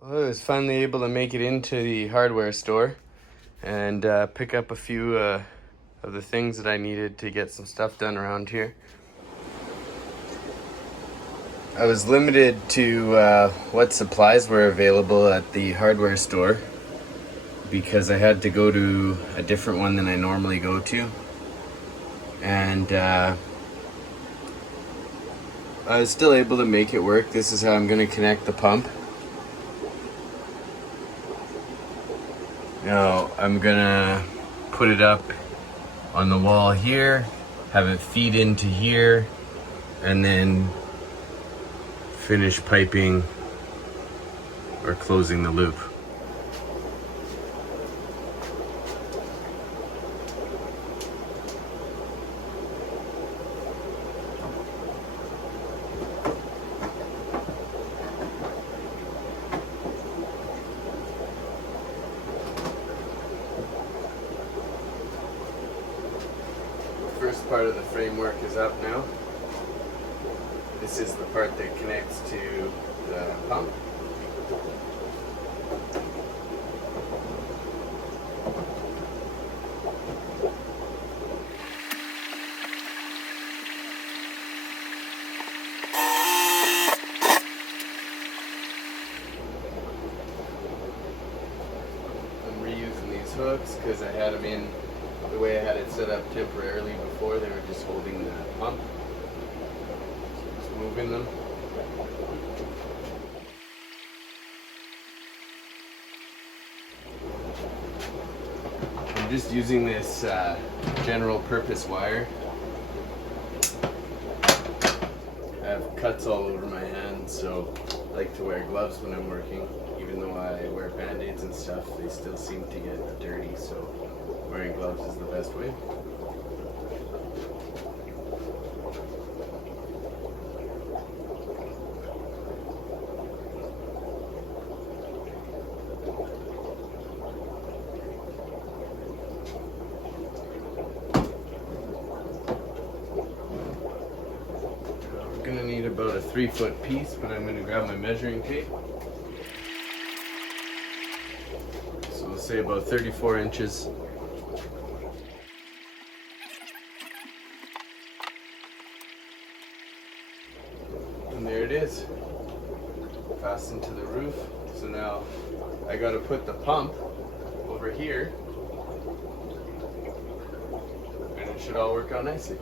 Well, I was finally able to make it into the hardware store and pick up a few of the things that I needed to get some stuff done around here. I was limited to what supplies were available at the hardware store because I had to go to a different one than I normally go to. And I was still able to make it work. This is how I'm going to connect the pump. Now I'm gonna put it up on the wall here, have it feed into here, and then finish piping or closing the loop. First part of the framework is up now. This is the part that connects to the pump. I'm reusing these hooks because I had them in the way I had it set up temporarily before. They were just holding the pump. So just moving them. I'm just using this general purpose wire. I have cuts all over my hands, so I like to wear gloves when I'm working. Even though I wear band-aids and stuff, they still seem to get dirty, so wearing gloves is the best way. I'm gonna need about a 3-foot piece, but I'm gonna grab my measuring tape. So we'll say about 34 inches. And there it is, fastened to the roof. So now I gotta put the pump over here, and it should all work out nicely.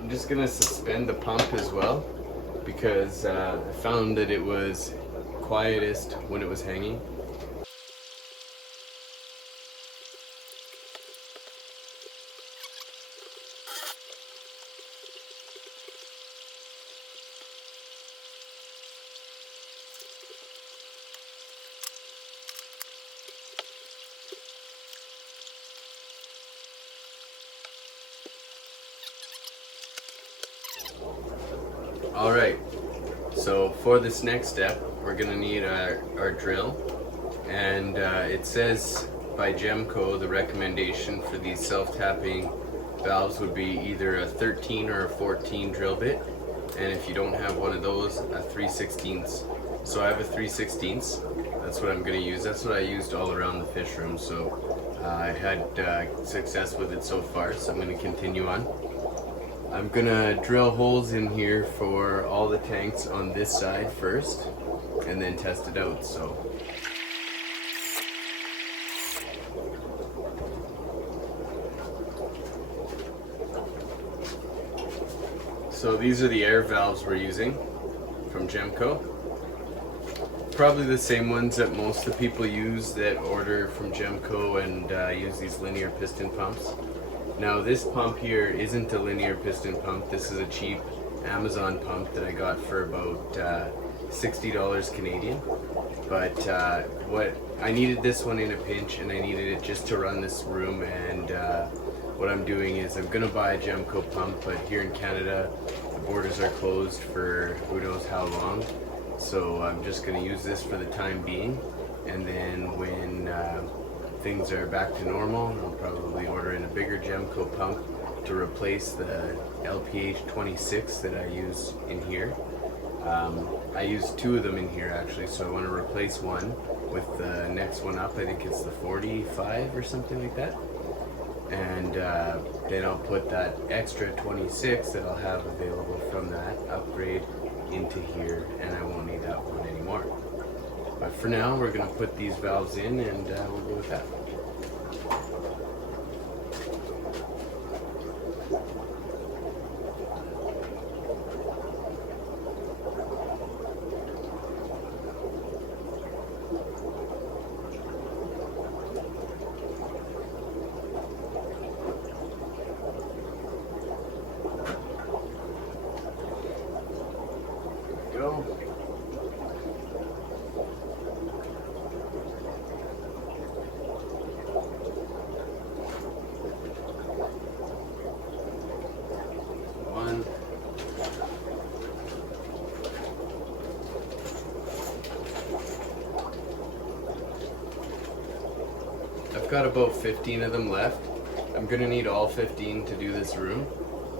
I'm just gonna suspend the pump as well because I found that it was quietest when it was hanging. All right, so for this next step, we're gonna need our drill, and it says by Gemco, the recommendation for these self-tapping valves would be either a 13 or a 14 drill bit, and if you don't have one of those, a 3/16. So I have a 3/16. That's what I'm gonna use. That's what I used all around the fish room, so I had success with it so far, so I'm gonna continue on. I'm gonna drill holes in here for all the tanks on this side first and then test it out. So these are the air valves we're using from Gemco. Probably the same ones that most of the people use that order from Gemco and use these linear piston pumps. Now this pump here isn't a linear piston pump. This is a cheap Amazon pump that I got for about $60 Canadian. But what I needed this one in a pinch, and I needed it just to run this room. And what I'm doing is I'm gonna buy a Gemco pump, but here in Canada the borders are closed for who knows how long. So I'm just going to use this for the time being, and then when things are back to normal, I'll probably order in a bigger Gemco pump to replace the LPH 26 that I use in here. I use two of them in here actually, so I want to replace one with the next one up. I think it's the 45 or something like that. And then I'll put that extra 26 that I'll have available from that upgrade into here, and I won't need that one anymore. But for now, we're going to put these valves in, and we'll go with that. Go. One. I've got about 15 of them left. I'm gonna need all 15 to do this room,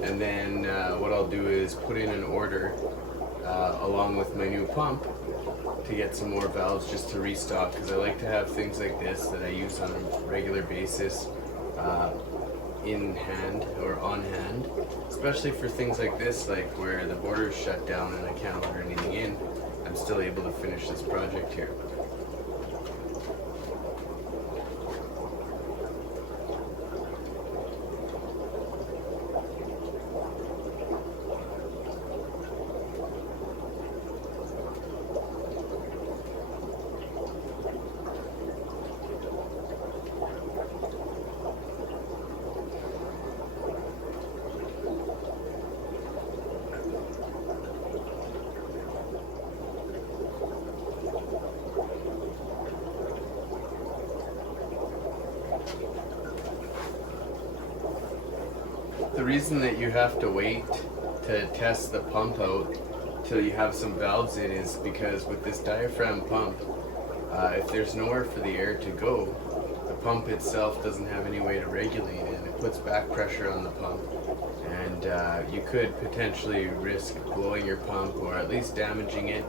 and then what I'll do is put in an order along with my new pump to get some more valves just to restock, because I like to have things like this that I use on a regular basis in hand or on hand, especially for things like this, like where the border's shut down and I can't order anything in. I'm still able to finish this project here. The reason that you have to wait to test the pump out till you have some valves in is because with this diaphragm pump, if there's nowhere for the air to go, the pump itself doesn't have any way to regulate it, and it puts back pressure on the pump, and you could potentially risk blowing your pump or at least damaging it.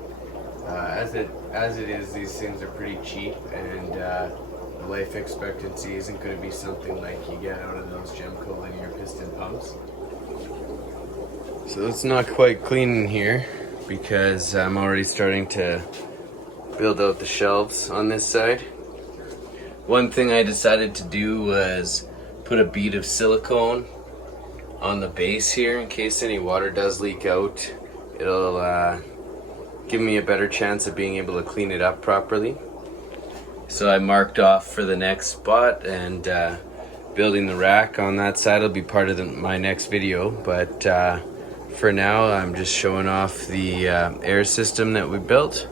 As it is, these things are pretty cheap, and the life expectancy isn't going to be something like you get out of those Gemco linear piston pumps. So it's not quite clean in here because I'm already starting to build out the shelves on this side. One thing I decided to do was put a bead of silicone on the base here in case any water does leak out. It'll give me a better chance of being able to clean it up properly. So I marked off for the next spot, and building the rack on that side will be part of my next video, but for now I'm just showing off the air system that we built.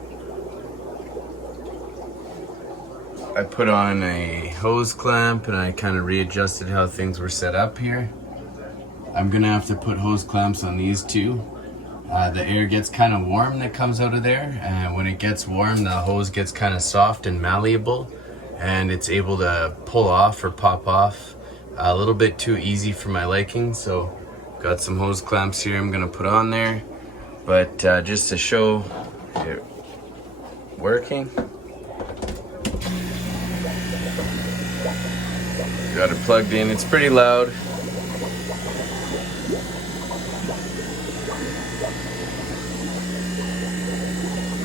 I put on a hose clamp and I kind of readjusted how things were set up here. I'm gonna have to put hose clamps on these two. The air gets kind of warm that comes out of there, and when it gets warm the hose gets kind of soft and malleable, and it's able to pull off or pop off a little bit too easy for my liking. So got some hose clamps here I'm gonna put on there, but just to show it working, got it plugged in. It's pretty loud.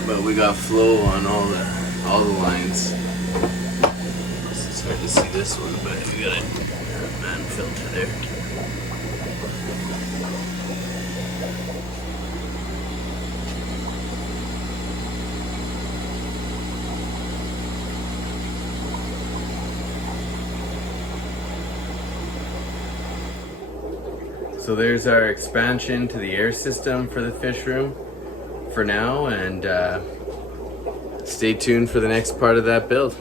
But we got flow on all the lines. It's hard to see this one, but we got a man filter there. So there's our expansion to the air system for the fish room for now, and stay tuned for the next part of that build.